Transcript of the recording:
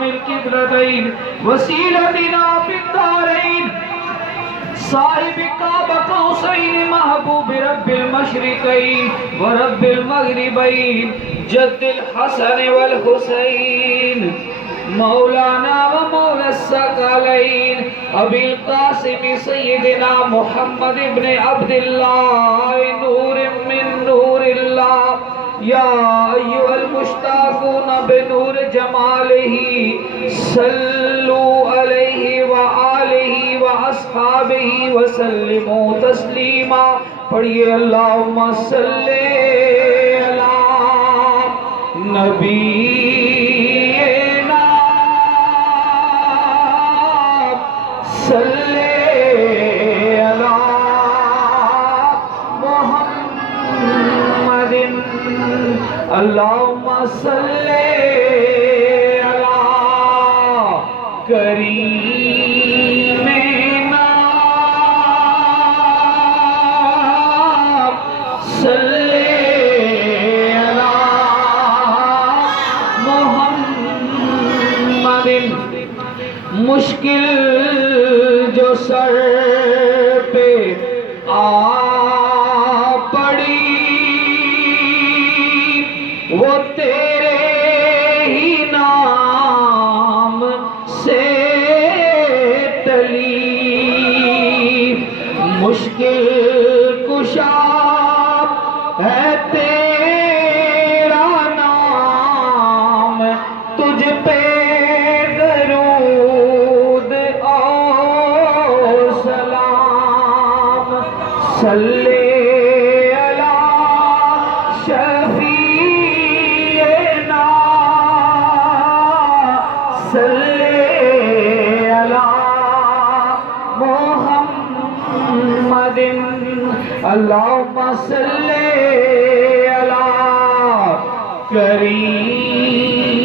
القبلتين وسيلتنا في الدارين صاحب قاب قوسين محبوب رب المشرقين ورب المغربين جد الحسن والحسين مولانا ومولى الثقلين ابي القاسم سيدنا محمد بن عبد الله نور من نور الله یا ایھا المشتاقون بنور جمالہ صلوا علیہ وآلہ واصحابہ وسلموا تسلیما. پڑھیے اللہم صلی علی نبینا صلی اللہم صلی علی کریمنا صلی علی محمد. مشکل جو سر پہ وہ تیرے ہی نام سے ٹلی. مشکل کشا ہے تیرا نام تجھ پہ درود اور سلام. صلی صلی علی محمد. اللہم صلی علی کریم